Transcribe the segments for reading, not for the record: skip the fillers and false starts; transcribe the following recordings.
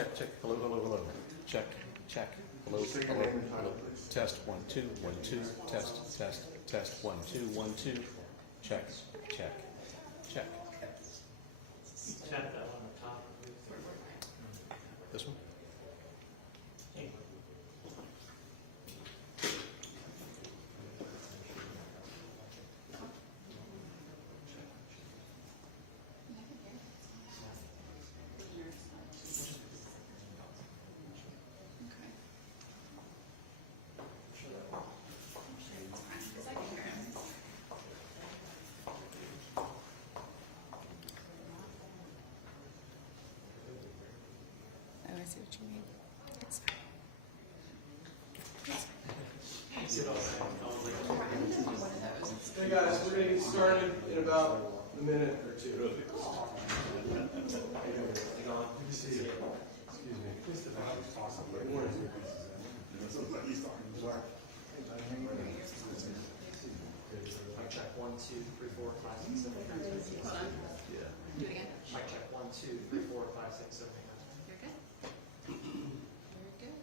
check, check. Hello, hello, hello. Check, check. Hello, hello, hello. Test 1 2 1 2. Test, test, test 1 2 1 2. Check, check, check. Tap that on the top. This one. I see what you mean. It's Hey guys, we're going to get started in about a minute or two. Good to see you. Excuse me. Good morning. Mic check 1 2 3 4 5 6 7 8 9 10. Hold on. Yeah. Do it again. Mic check 1 2 3 4 5 6 7 You're good. You're good.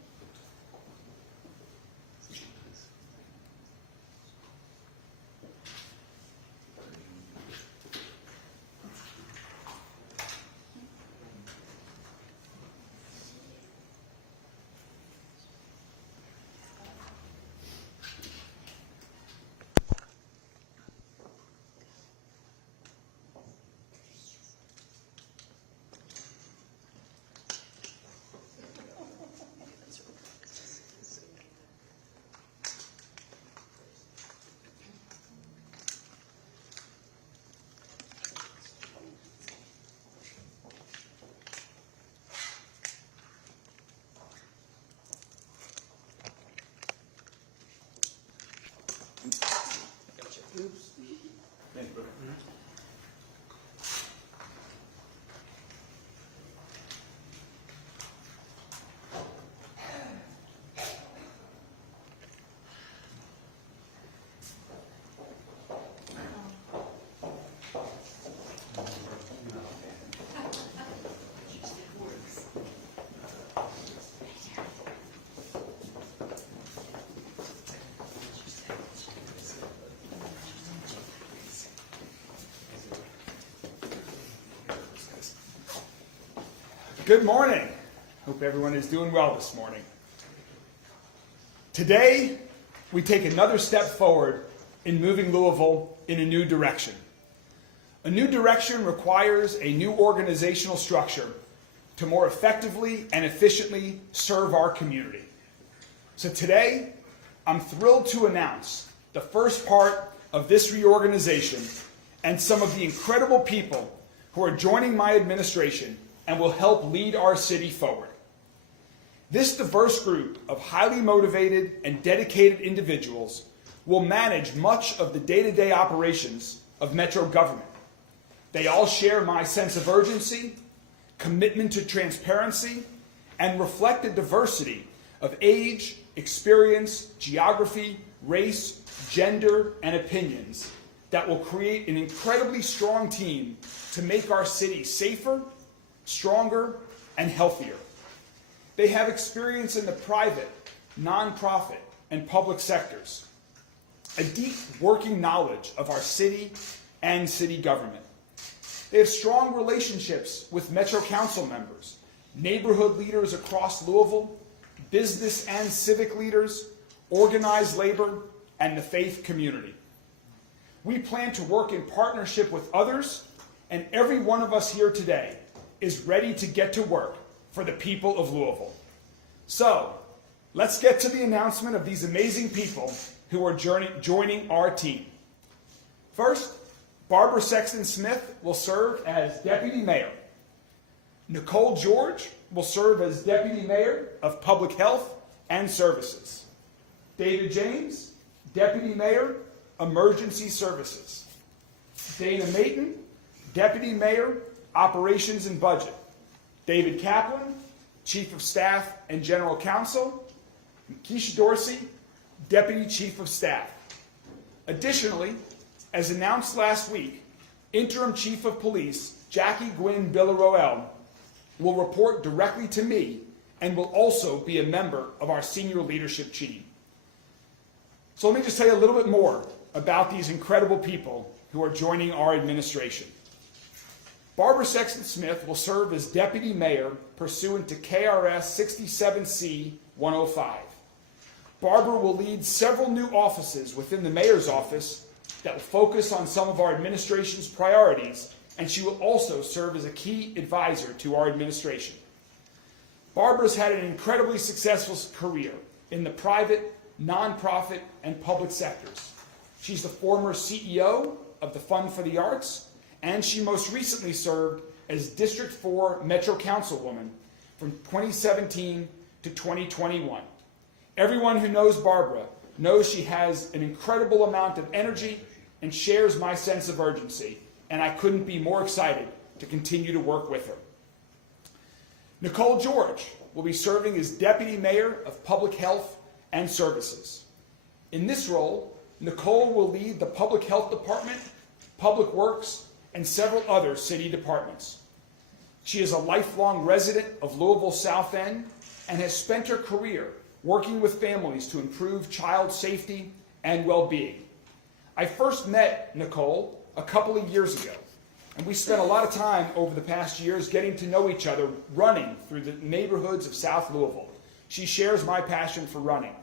Oops. Thank you. Good morning. Hope everyone is doing well this morning. Today, we take another step forward in moving Louisville in a new direction. A new direction requires a new organizational structure to more effectively and efficiently serve our community. So today, I'm thrilled to announce the first part of this reorganization and some of the incredible people who are joining my administration and will help lead our city forward. This diverse group of highly motivated and dedicated individuals will manage much of the day-to-day operations of Metro government. They all share my sense of urgency, commitment to transparency, and reflect the diversity of age, experience, geography, race, gender, and opinions that will create an incredibly strong team to make our city safer, stronger, and healthier. They have experience in the private, nonprofit, and public sectors, a deep working knowledge of our city and city government. They have strong relationships with Metro Council members, neighborhood leaders across Louisville, business and civic leaders, organized labor, and the faith community. We plan to work in partnership with others, and every one of us here today is ready to get to work for the people of Louisville. So, let's get to the announcement of these amazing people who are joining our team. First, Barbara Sexton Smith will serve as Deputy Mayor. Nicole George will serve as Deputy Mayor of Public Health and Services. David James, Deputy Mayor, Emergency Services. Dana Mayton, Deputy Mayor, Operations and Budget. David Kaplan, Chief of Staff and General Counsel. Keisha Dorsey, Deputy Chief of Staff. Additionally, as announced last week, Interim Chief of Police Jackie Gwynn Villaroel will report directly to me and will also be a member of our senior leadership team. So let me just tell you a little bit more about these incredible people who are joining our administration. Barbara Sexton Smith will serve as deputy mayor pursuant to KRS 67C 105. Barbara will lead several new offices within the mayor's office that will focus on some of our administration's priorities, and she will also serve as a key advisor to our administration. Barbara's had an incredibly successful career in the private, nonprofit, and public sectors. She's the former CEO of the Fund for the Arts, and she most recently served as District 4 Metro Councilwoman from 2017 to 2021. Everyone who knows Barbara knows she has an incredible amount of energy and shares my sense of urgency, and I couldn't be more excited to continue to work with her. Nicole George will be serving as Deputy Mayor of Public Health and Services. In this role, Nicole will lead the Public Health Department, Public Works, and several other city departments. She is a lifelong resident of Louisville South End and has spent her career working with families to improve child safety and well-being. I first met Nicole a couple of years ago, and we spent a lot of time over the past years getting to know each other running through the neighborhoods of South Louisville. She shares my passion for running.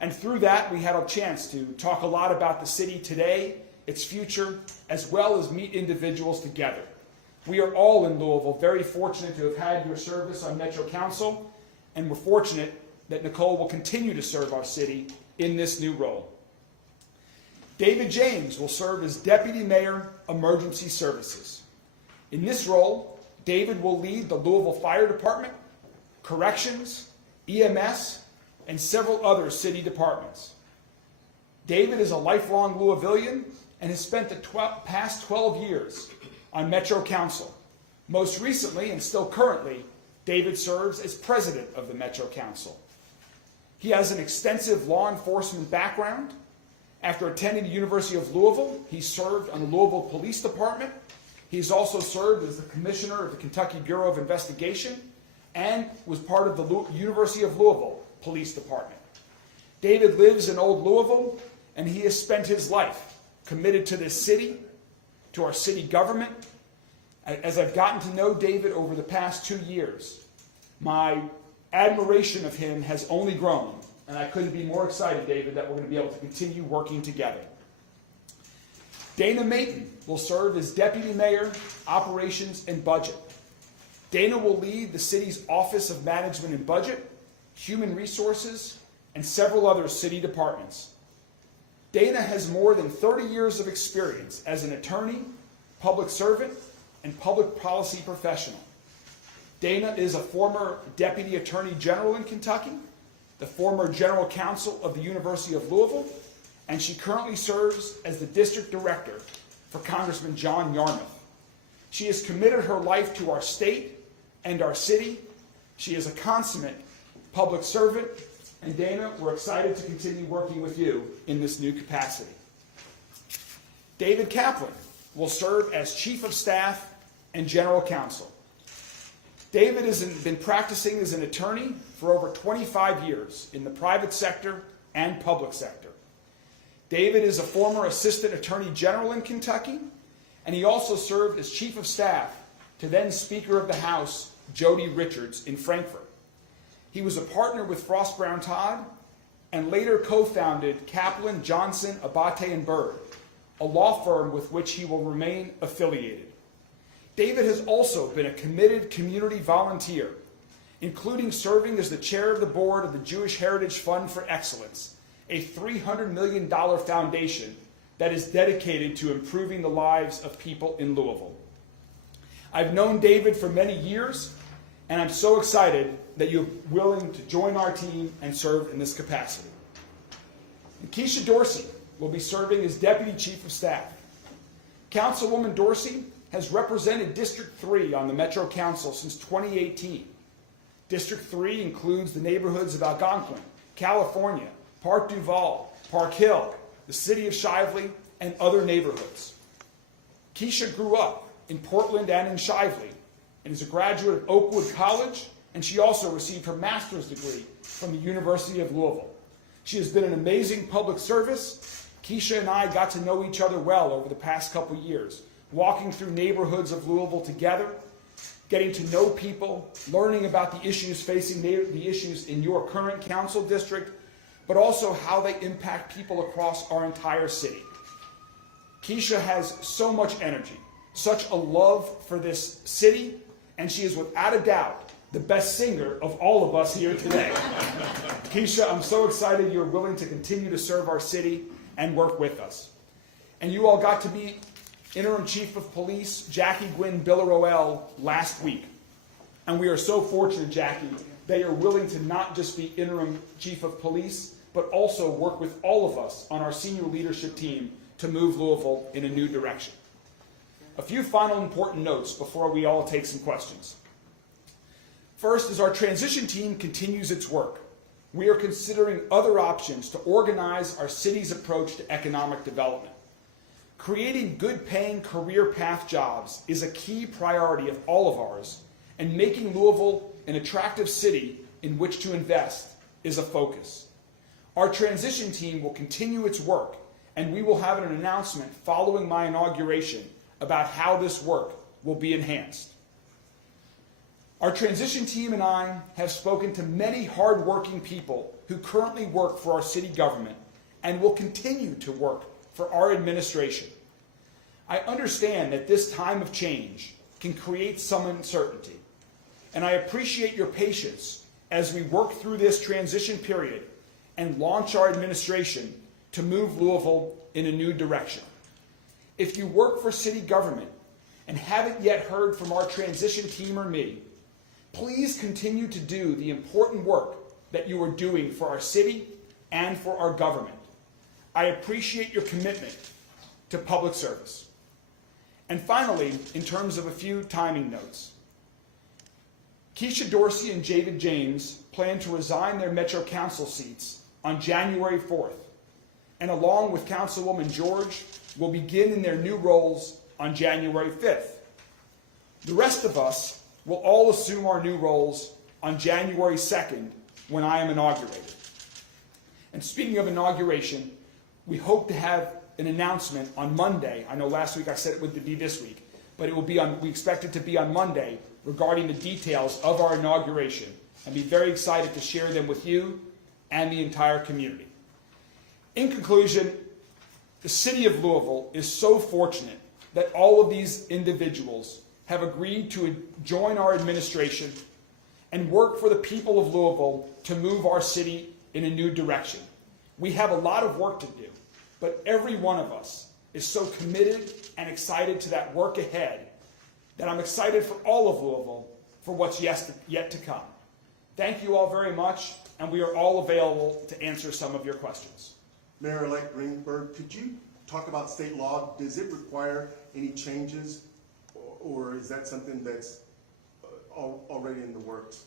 And through that, we had a chance to talk a lot about the city today, its future, as well as meet individuals together. We are all in Louisville very fortunate to have had your service on Metro Council, and we're fortunate that Nicole will continue to serve our city in this new role. David James will serve as Deputy Mayor, Emergency Services. In this role, David will lead the Louisville Fire Department, Corrections, EMS, and several other city departments. David is a lifelong Louisvillian and has spent the past 12 years on Metro Council. Most recently, and still currently, David serves as president of the Metro Council. He has an extensive law enforcement background. After attending the University of Louisville, he served on the Louisville Police Department. He's also served as the commissioner of the Kentucky Bureau of Investigation and was part of the University of Louisville Police Department. David lives in Old Louisville, and he has spent his life committed to this city, to our city government. As I've gotten to know David over the past 2 years, my admiration of him has only grown, and I couldn't be more excited, David, that we're going to be able to continue working together. Dana Mayton will serve as Deputy Mayor, Operations and Budget. Dana will lead the city's Office of Management and Budget, Human Resources, and several other city departments. Dana has more than 30 years of experience as an attorney, public servant, and public policy professional. Dana is a former Deputy Attorney General in Kentucky, the former General Counsel of the University of Louisville, and she currently serves as the District Director for Congressman John Yarmouth. She has committed her life to our state and our city. She is a consummate public servant, and Dana, we're excited to continue working with you in this new capacity. David Kaplan will serve as Chief of Staff and General Counsel. David has been practicing as an attorney for over 25 years in the private sector and public sector. David is a former Assistant Attorney General in Kentucky, and he also served as Chief of Staff to then Speaker of the House, Jody Richards, in Frankfurt. He was a partner with Frost Brown Todd and later co-founded Kaplan, Johnson, Abate, and Bird, a law firm with which he will remain affiliated. David has also been a committed community volunteer, including serving as the chair of the board of the Jewish Heritage Fund for Excellence, a $300 million foundation that is dedicated to improving the lives of people in Louisville. I've known David for many years, and I'm so excited that you're willing to join our team and serve in this capacity. And Keisha Dorsey will be serving as Deputy Chief of Staff. Councilwoman Dorsey has represented District 3 on the Metro Council since 2018. District 3 includes the neighborhoods of Algonquin, California, Park Duval, Park Hill, the city of Shively, and other neighborhoods. Keisha grew up in Portland and in Shively, and is a graduate of Oakwood College, and she also received her master's degree from the University of Louisville. She has been an amazing public service. Keisha and I got to know each other well over the past couple years, walking through neighborhoods of Louisville together, getting to know people, learning about the issues facing the issues in your current council district, but also how they impact people across our entire city. Keisha has so much energy, such a love for this city, and she is without a doubt the best singer of all of us here today. Keisha, I'm so excited you're willing to continue to serve our city and work with us. And you all got to meet Interim Chief of Police Jackie Gwynn Biller-Roel last week. And we are so fortunate, Jackie, that you're willing to not just be Interim Chief of Police, but also work with all of us on our senior leadership team to move Louisville in a new direction. A few final important notes before we all take some questions. First, as our transition team continues its work, we are considering other options to organize our city's approach to economic development. Creating good-paying career path jobs is a key priority of all of ours, and making Louisville an attractive city in which to invest is a focus. Our transition team will continue its work, and we will have an announcement following my inauguration about how this work will be enhanced. Our transition team and I have spoken to many hardworking people who currently work for our city government and will continue to work for our administration. I understand that this time of change can create some uncertainty, and I appreciate your patience as we work through this transition period and launch our administration to move Louisville in a new direction. If you work for city government and haven't yet heard from our transition team or me, please continue to do the important work that you are doing for our city and for our government. I appreciate your commitment to public service. And finally, in terms of a few timing notes, Keisha Dorsey and David James plan to resign their Metro Council seats on January 4th, and along with Councilwoman George, will begin in their new roles on January 5th. The rest of us will all assume our new roles on January 2nd when I am inaugurated. And speaking of inauguration, we hope to have an announcement on Monday. I know last week I said it would be this week, but it will be we expect it to be on Monday regarding the details of our inauguration, and be very excited to share them with you and the entire community. In conclusion, the city of Louisville is so fortunate that all of these individuals have agreed to join our administration and work for the people of Louisville to move our city in a new direction. We have a lot of work to do, but every one of us is so committed and excited to that work ahead that I'm excited for all of Louisville for what's yet to come. Thank you all very much, and we are all available to answer some of your questions. Mayor-elect Greenberg, could you talk about state law? Does it require any changes, or is that something that's already in the works?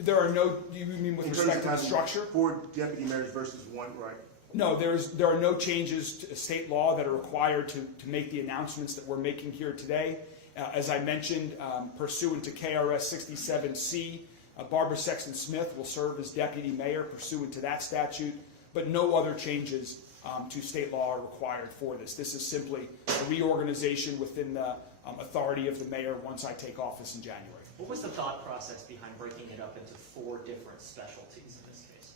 There are no, you mean with respect to the structure? 4 deputy mayors versus 1, right? No, there are no changes to state law that are required to make the announcements that we're making here today. As I mentioned, pursuant to KRS 67C, Barbara Sexton Smith will serve as deputy mayor pursuant to that statute, but no other changes to state law are required for this. This is simply a reorganization within the authority of the mayor once I take office in January. What was the thought process behind breaking it up into 4 different specialties in this case?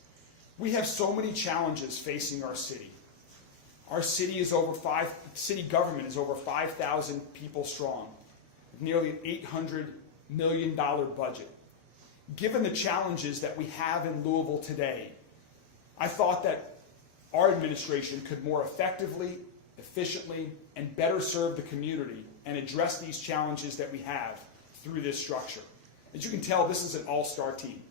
We have so many challenges facing our city. Our city is city government is over 5,000 people strong, with nearly an $800 million budget. Given the challenges that we have in Louisville today, I thought that our administration could more effectively, efficiently, and better serve the community and address these challenges that we have through this structure. As you can tell, this is an all-star team.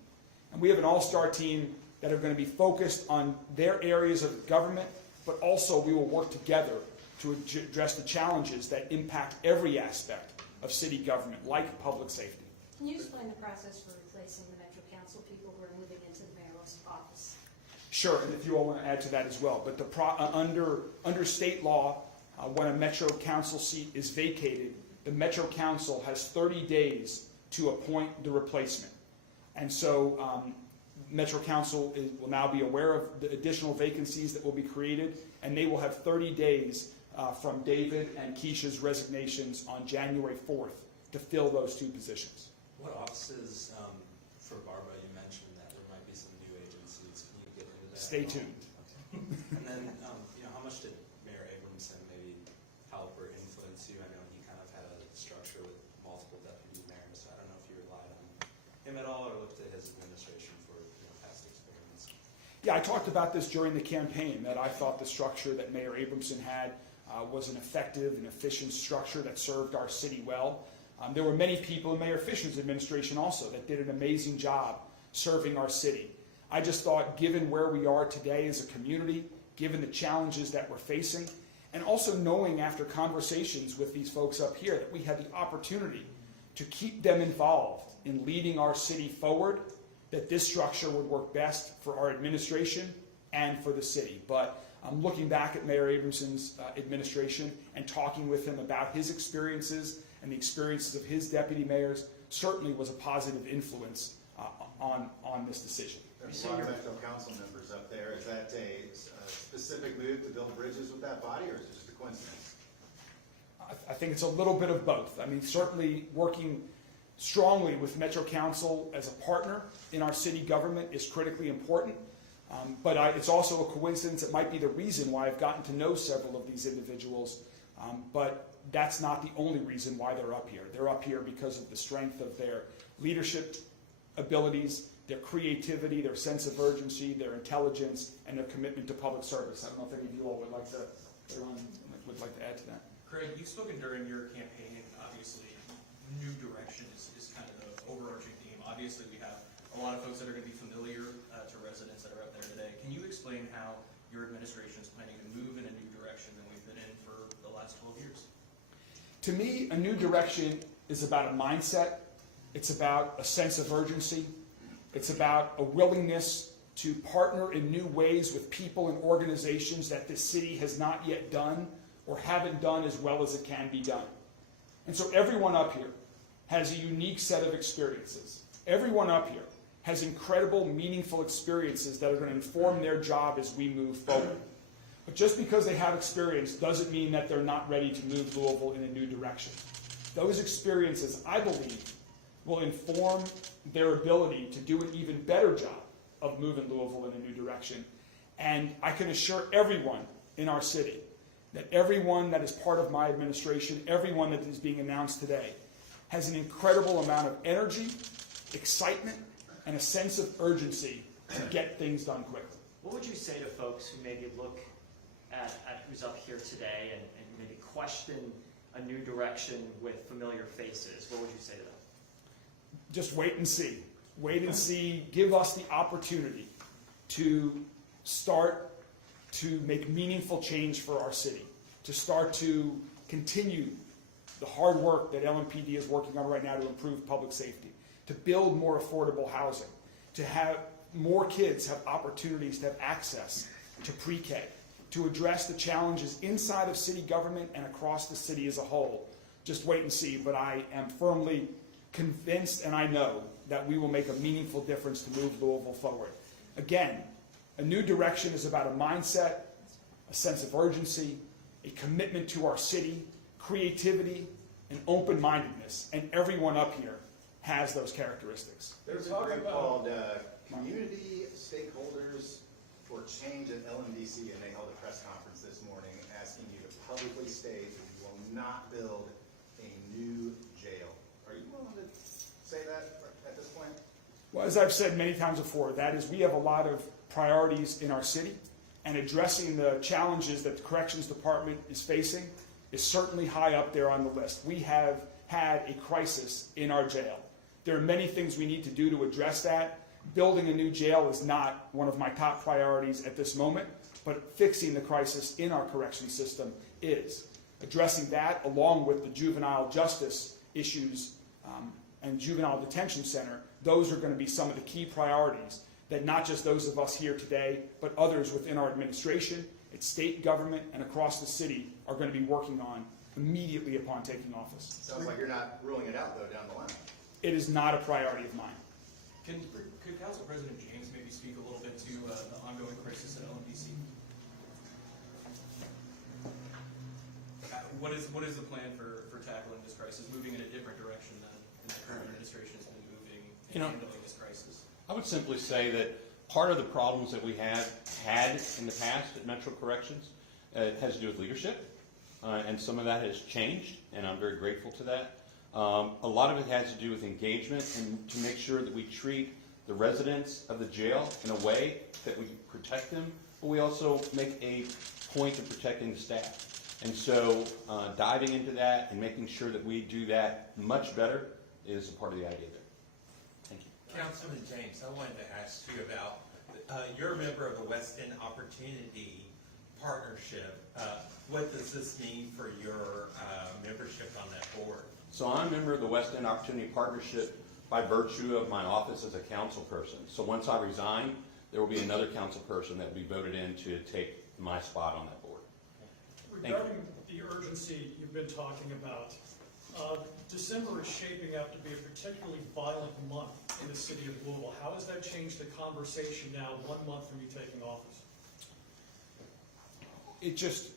And we have an all-star team that are going to be focused on their areas of government, but also we will work together to address the challenges that impact every aspect of city government, like public safety. Can you explain the process for replacing the Metro Council people who are moving into the mayor's office? Sure, and if you all want to add to that as well. But under state law, when a Metro Council seat is vacated, the Metro Council has 30 days to appoint the replacement. And so Metro Council will now be aware of the additional vacancies that will be created, and they will have 30 days from David and Keisha's resignations on January 4th to fill those two positions. What offices, for Barbara, you mentioned that there might be some new agencies. Can you get into that? Stay at all? tuned. And then, how much did Mayor Abramson maybe help or influence you? I know he kind of had a structure with multiple deputy mayors, so I don't know if you relied on him at all or looked at his administration for past experience. Yeah, I talked about this during the campaign, that I thought the structure that Mayor Abramson had was an effective and efficient structure that served our city well. There were many people in Mayor Fisher's administration also that did an amazing job serving our city. I just thought, given where we are today as a community, given the challenges that we're facing, and also knowing after conversations with these folks up here that we had the opportunity to keep them involved in leading our city forward, that this structure would work best for our administration and for the city. But I'm looking back at Mayor Abramson's administration and talking with him about his experiences and the experiences of his deputy mayors certainly was a positive influence on this decision. There's a lot of Metro Council members up there. Is that a specific move to build bridges with that body, or is it just a coincidence? I think it's a little bit of both. I mean, certainly working strongly with Metro Council as a partner in our city government is critically important. But it's also a coincidence. It might be the reason why I've gotten to know several of these individuals. But that's not the only reason why they're up here. They're up here because of the strength of their leadership abilities, their creativity, their sense of urgency, their intelligence, and their commitment to public service. I don't know if any of you all would like to add to that. Craig, you've spoken during your campaign. Obviously, new direction is kind of the overarching theme. Obviously, we have a lot of folks that are going to be familiar to residents that are up there today. Can you explain how your administration is planning to move in a new direction than we've been in for the last 12 years? To me, a new direction is about a mindset. It's about a sense of urgency. It's about a willingness to partner in new ways with people and organizations that this city has not yet done or haven't done as well as it can be done. And so everyone up here has a unique set of experiences. Everyone up here has incredible, meaningful experiences that are going to inform their job as we move forward. But just because they have experience doesn't mean that they're not ready to move Louisville in a new direction. Those experiences, I believe, will inform their ability to do an even better job of moving Louisville in a new direction. And I can assure everyone in our city that everyone that is part of my administration, everyone that is being announced today, has an incredible amount of energy, excitement, and a sense of urgency to get things done quickly. What would you say to folks who maybe look at who's up here today and maybe question a new direction with familiar faces? What would you say to them? Just wait and see. Wait and see. Give us the opportunity to start to make meaningful change for our city, to start to continue the hard work that LMPD is working on right now to improve public safety, to build more affordable housing, to have more kids have opportunities to have access to pre-K, to address the challenges inside of city government and across the city as a whole. Just wait and see, but I am firmly convinced, and I know, that we will make a meaningful difference to move Louisville forward. Again, a new direction is about a mindset, a sense of urgency, a commitment to our city, creativity, and open-mindedness, and everyone up here has those characteristics. There's a group called Community Stakeholders for Change at LMDC, and they held a press conference this morning asking you to publicly state that you will not build a new jail. Are you willing to say that at this point? Well, as I've said many times before, that is, we have a lot of priorities in our city, and addressing the challenges that the Corrections Department is facing is certainly high up there on the list. We have had a crisis in our jail. There are many things we need to do to address that. Building a new jail is not one of my top priorities at this moment, but fixing the crisis in our correction system is. Addressing that, along with the juvenile justice issues and juvenile detention center, those are going to be some of the key priorities that not just those of us here today, but others within our administration, its state government, and across the city are going to be working on immediately upon taking office. Sounds like you're not ruling it out, though, down the line. it is not a priority of mine. Could Council President James maybe speak a little bit to the ongoing crisis at LMDC? What is the plan for tackling this crisis, moving in a different direction than the current administration has been moving in handling this crisis? I would simply say that part of the problems that we had in the past at Metro Corrections has to do with leadership, and some of that has changed, and I'm very grateful to that. A lot of it has to do with engagement and to make sure that we treat the residents of the jail in a way that we protect them, but we also make a point of protecting the staff. And so diving into that and making sure that we do that much better is a part of the idea there. Thank you. Councilman James, I wanted to ask you about, you're a member of the West End Opportunity Partnership. What does this mean for your membership on that board? So I'm a member of the West End Opportunity Partnership by virtue of my office as a council person. So once I resign, there will be another council person that will be voted in to take my spot on that board. Regarding the urgency you've been talking about, December is shaping up to be a particularly violent month in the city of Louisville. How has that changed the conversation now, 1 month from you taking office? It just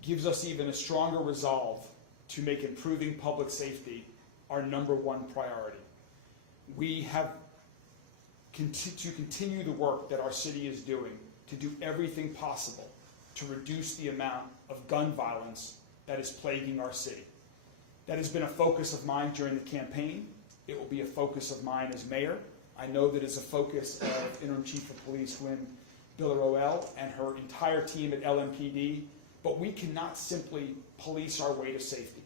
gives us even a stronger resolve to make improving public safety our #1 priority. We have to continue the work that our city is doing to do everything possible to reduce the amount of gun violence that is plaguing our city. That has been a focus of mine during the campaign. It will be a focus of mine as mayor. I know that it's a focus of Interim Chief of Police Lynn Villaroel and her entire team at LMPD, but we cannot simply police our way to safety.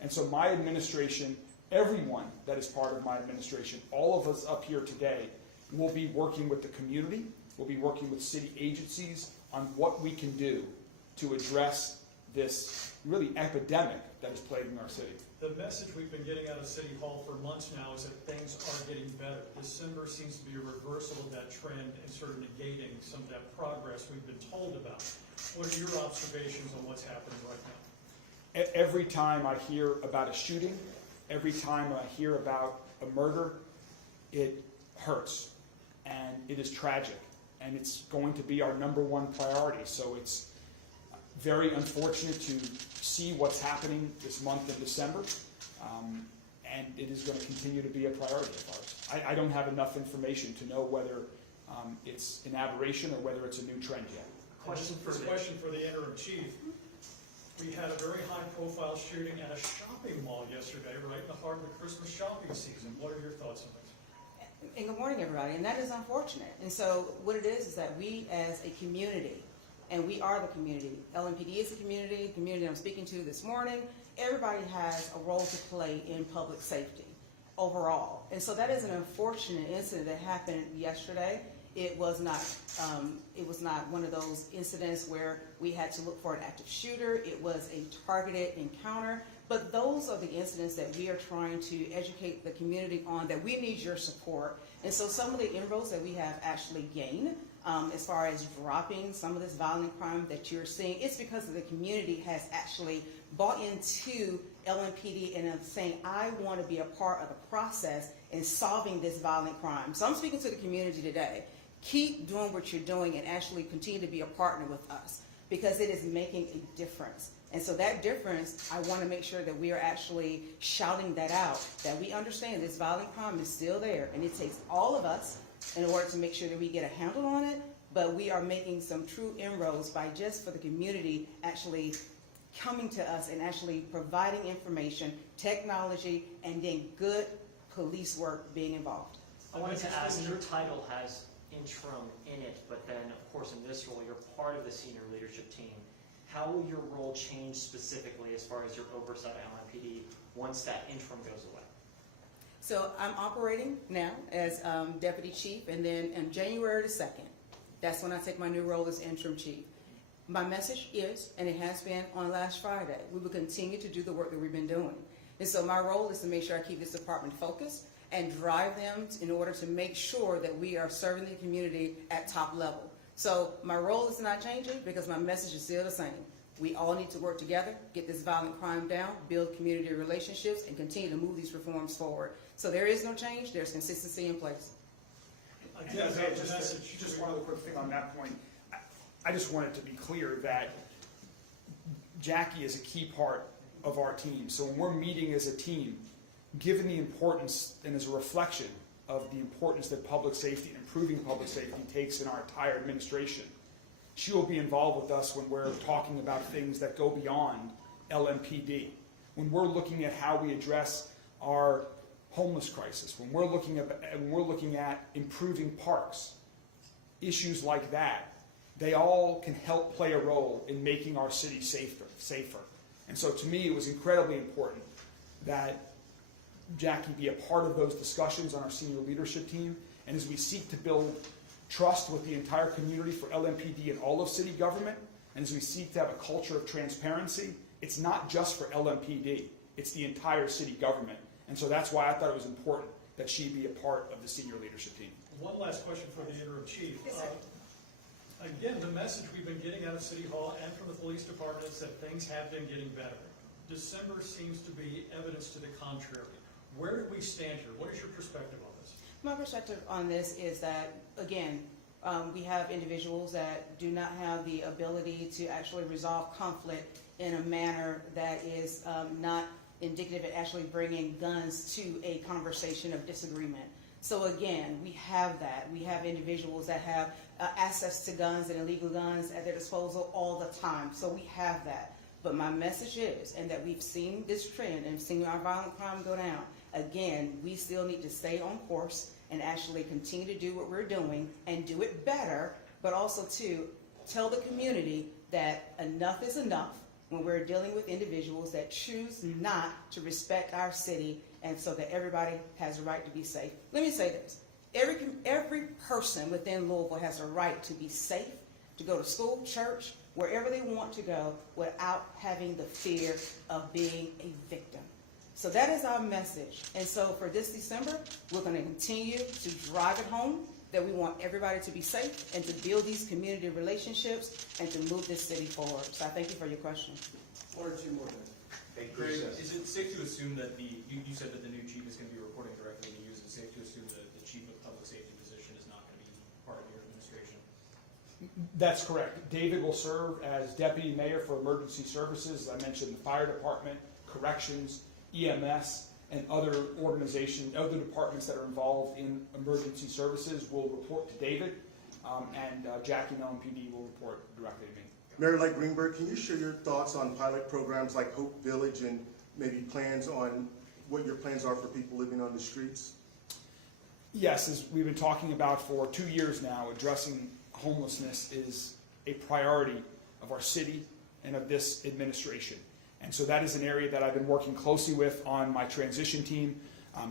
And so my administration, everyone that is part of my administration, all of us up here today, will be working with the community, we'll be working with city agencies on what we can do to address this really epidemic that is plaguing our city. The message we've been getting out of City Hall for months now is that things are getting better. December seems to be a reversal of that trend and sort of negating some of that progress we've been told about. What are your observations on what's happening right now? Every time I hear about a shooting, every time I hear about a murder, it hurts and it is tragic and it's going to be our #1 priority. So it's very unfortunate to see what's happening this month in December, and it is going to continue to be a priority of ours. I don't have enough information to know whether it's an aberration or whether it's a new trend yet. Question for the interim chief. We had a very high-profile shooting at a shopping mall yesterday, right in the heart of the Christmas shopping season. What are your thoughts on this? And good morning, everybody. And that is unfortunate. And so what it is that we as a community, and we are the community, LMPD is the community I'm speaking to this morning, everybody has a role to play in public safety overall. And so that is an unfortunate incident that happened yesterday. It was not one of those incidents where we had to look for an active shooter. It was a targeted encounter. But those are the incidents that we are trying to educate the community on, that we need your support. And so some of the inroads that we have actually gained as far as dropping some of this violent crime that you're seeing, it's because the community has actually bought into LMPD and saying, I want to be a part of the process in solving this violent crime. So I'm speaking to the community today. Keep doing what you're doing and actually continue to be a partner with us, because it is making a difference. And so that difference, I want to make sure that we are actually shouting that out, that we understand this violent crime is still there, and it takes all of us in order to make sure that we get a handle on it, but we are making some true inroads by just for the community actually coming to us and actually providing information, technology, and then good police work being involved. I wanted to ask, your title has interim in it, but then, of course, in this role, you're part of the senior leadership team. How will your role change specifically as far as your oversight of LMPD once that interim goes away? So I'm operating now as deputy chief, and then on January the 2nd, that's when I take my new role as interim chief. My message is, and it has been on last Friday, we will continue to do the work that we've been doing. And so my role is to make sure I keep this department focused and drive them in order to make sure that we are serving the community at top level. So my role is not changing because my message is still the same. We all need to work together, get this violent crime down, build community relationships, and continue to move these reforms forward. So there is no change, there's consistency in place. Again, the message. Just one other quick thing on that point. I just want it to be clear that Jackie is a key part of our team. So when we're meeting as a team, given the importance and as a reflection of the importance that public safety and improving public safety takes in our entire administration, she will be involved with us when we're talking about things that go beyond LMPD. When we're looking at how we address our homeless crisis, when we're looking at improving parks, issues like that, they all can help play a role in making our city safer. And so to me, it was incredibly important that Jackie be a part of those discussions on our senior leadership team. And as we seek to build trust with the entire community for LMPD and all of city government, and as we seek to have a culture of transparency, it's not just for LMPD, it's the entire city government. And so that's why I thought it was important that she be a part of the senior leadership team. One last question for the interim chief. Yes, sir. Again, the message we've been getting out of City Hall and from the police department is that things have been getting better. December seems to be evidence to the contrary. Where do we stand here? What is your perspective on this? My perspective on this is that, again, we have individuals that do not have the ability to actually resolve conflict in a manner that is not indicative of actually bringing guns to a conversation of disagreement. So again, we have that. We have individuals that have access to guns and illegal guns at their disposal all the time. So we have that. But my message is, and that we've seen this trend and seen our violent crime go down, again, we still need to stay on course and actually continue to do what we're doing and do it better, but also to tell the community that enough is enough when we're dealing with individuals that choose not to respect our city, and so that everybody has a right to be safe. Let me say this. Every person within Louisville has a right to be safe, to go to school, church, wherever they want to go without having the fear of being a victim. So that is our message. And so for this December, we're going to continue to drive it home that we want everybody to be safe and to build these community relationships and to move this city forward. So I thank you for your question. One or two more then. Hey, Greg, Chris, is it safe to assume that you said that the new chief is going to be reporting directly to you? Is it safe to assume that the chief of public safety position is not going to be part of your administration? That's correct. David will serve as Deputy Mayor for Emergency Services. As I mentioned, the Fire Department, Corrections, EMS, and other departments that are involved in emergency services will report to David, and Jackie and LMPD will report directly to me. Mayor-elect Greenberg, can you share your thoughts on pilot programs like Hope Village and maybe plans on what your plans are for people living on the streets? Yes, as we've been talking about for 2 years now, addressing homelessness is a priority of our city and of this administration. And so that is an area that I've been working closely with on my transition team.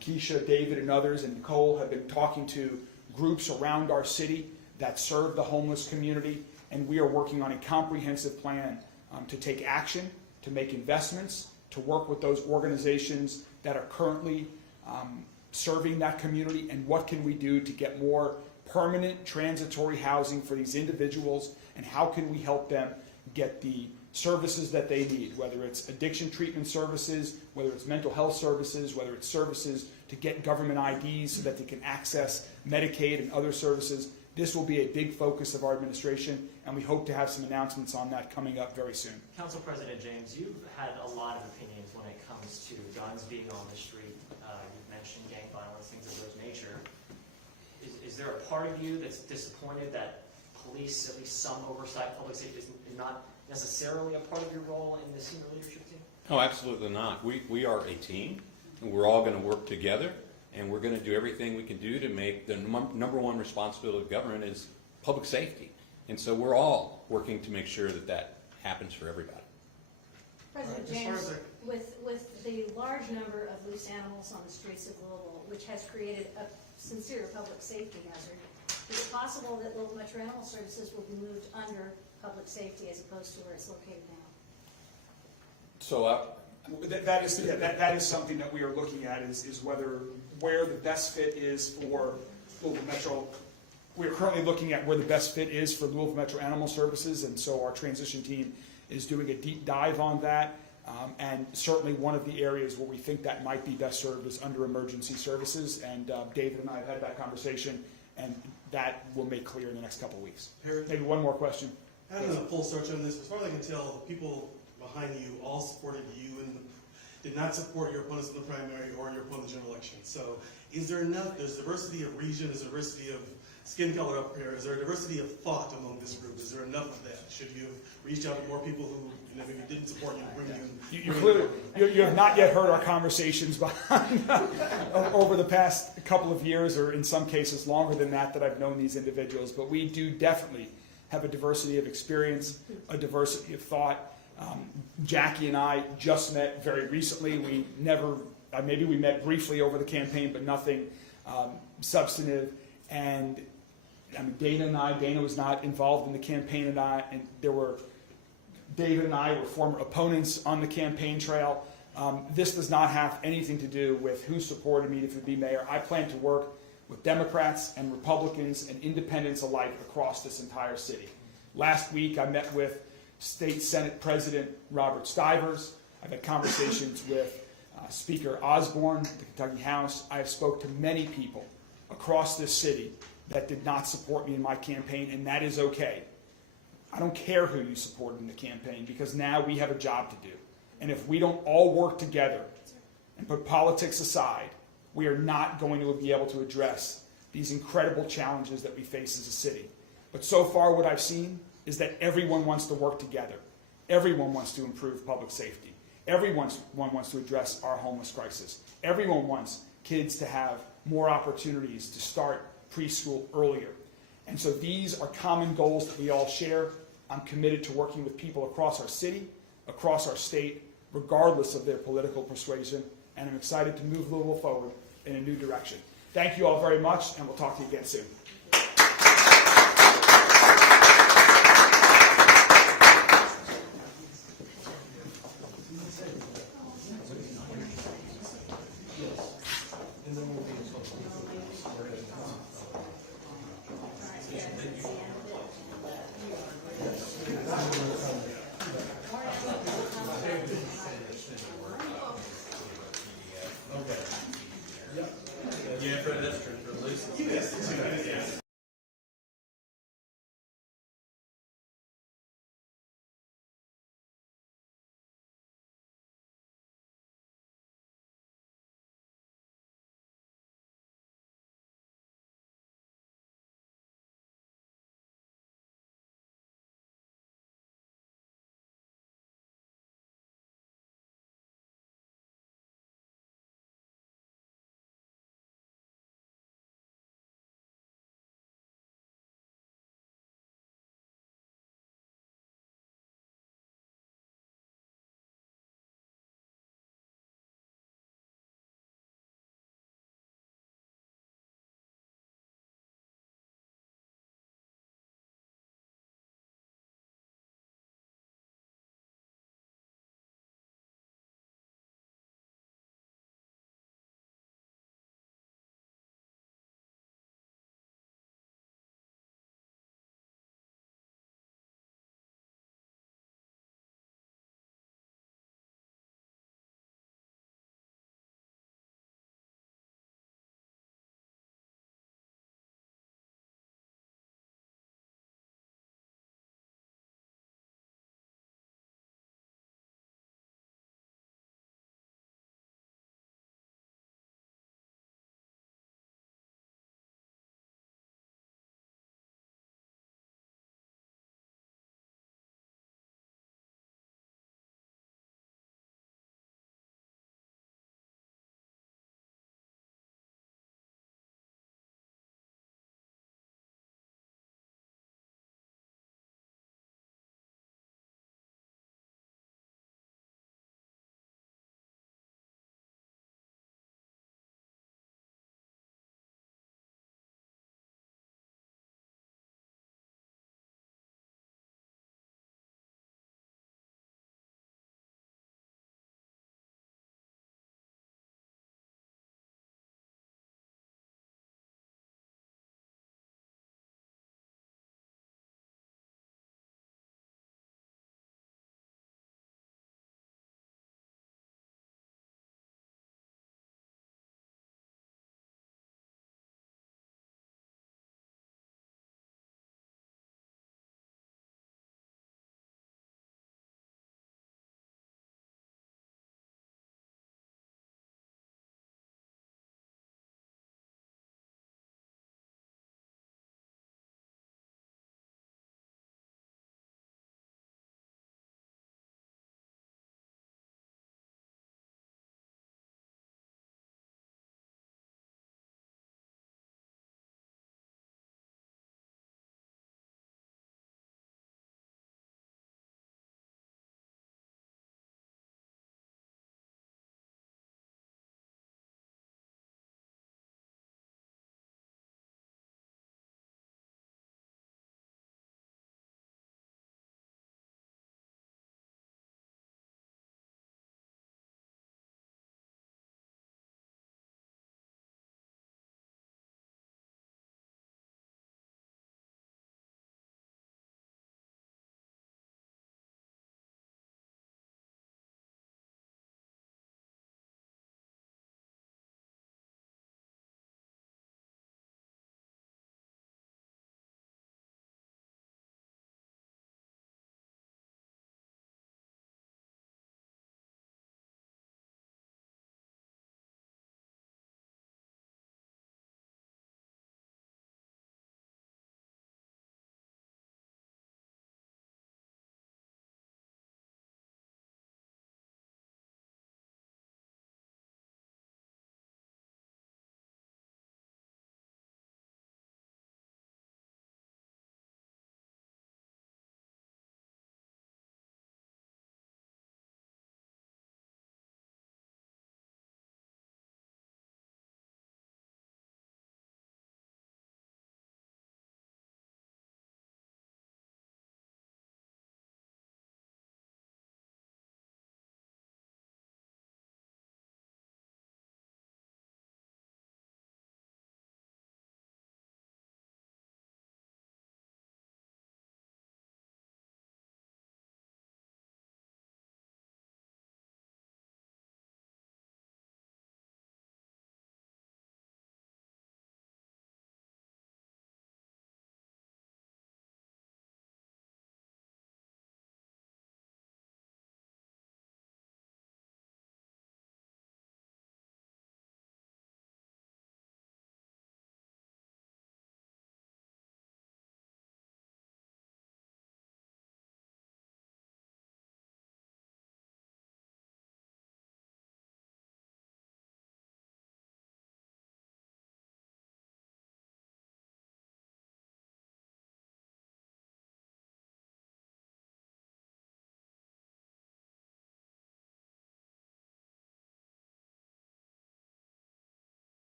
Keisha, David, and others, and Nicole have been talking to groups around our city that serve the homeless community, and we are working on a comprehensive plan to take action, to make investments, to work with those organizations that are currently serving that community, and what can we do to get more permanent transitory housing for these individuals, and how can we help them get the services that they need, whether it's addiction treatment services, whether it's mental health services, whether it's services to get government IDs so that they can access Medicaid and other services. This will be a big focus of our administration, and we hope to have some announcements on that coming up very soon. Council President James, you've had a lot of opinions when it comes to guns being on the street. You've mentioned gang violence, things of those nature. Is there a part of you that's disappointed that police, at least some oversight, public safety is not necessarily a part of your role in the senior leadership team? No, absolutely not. We are a team, and we're all going to work together, and we're going to do everything we can do to make the number one responsibility of government is public safety. And so we're all working to make sure that that happens for everybody. President James, with the large number of loose animals on the streets of Louisville, which has created a sincere public safety hazard, is it possible that Louisville Metro Animal Services will be moved under public safety as opposed to where it's located now? So that is something that we are looking at, is where the best fit is for Louisville Metro. We are currently looking at where the best fit is for Louisville Metro Animal Services, and so our transition team is doing a deep dive on that. And certainly one of the areas where we think that might be best served is under emergency services. And David and I have had that conversation, and that will make clear in the next couple of weeks. Maybe one more question. I haven't done a full search on this, but as far as I can tell, the people behind you all supported you and did not support your opponents in the primary or your opponent in the general election. So is there enough, there's diversity of region, there's diversity of skin color up here, is there a diversity of thought among this group? Is there enough of that? Should you have reached out to more people who maybe didn't support you, bring you? You have not yet heard our conversations behind over the past couple of years, or in some cases longer than that I've known these individuals. But we do definitely have a diversity of experience, a diversity of thought. Jackie and I just met very recently. We never, maybe we met briefly over the campaign, but nothing substantive. And I mean, Dana was not involved in the campaign, and David and I were former opponents on the campaign trail. This does not have anything to do with who supported me to be mayor. I plan to work with Democrats and Republicans and independents alike across this entire city. Last week, I met with State Senate President Robert Stivers. I've had conversations with Speaker Osborne at the Kentucky House. I have spoke to many people across this city that did not support me in my campaign, and that is okay. I don't care who you supported in the campaign, because now we have a job to do. And if we don't all work together and put politics aside, we are not going to be able to address these incredible challenges that we face as a city. But so far what I've seen is that everyone wants to work together. Everyone wants to improve public safety. Everyone wants to address our homeless crisis. Everyone wants kids to have more opportunities to start preschool earlier. And so these are common goals that we all share. I'm committed to working with people across our city, across our state, regardless of their political persuasion, and I'm excited to move Louisville forward in a new direction. Thank you all very much, and we'll talk to you again soon. Yeah, that's true.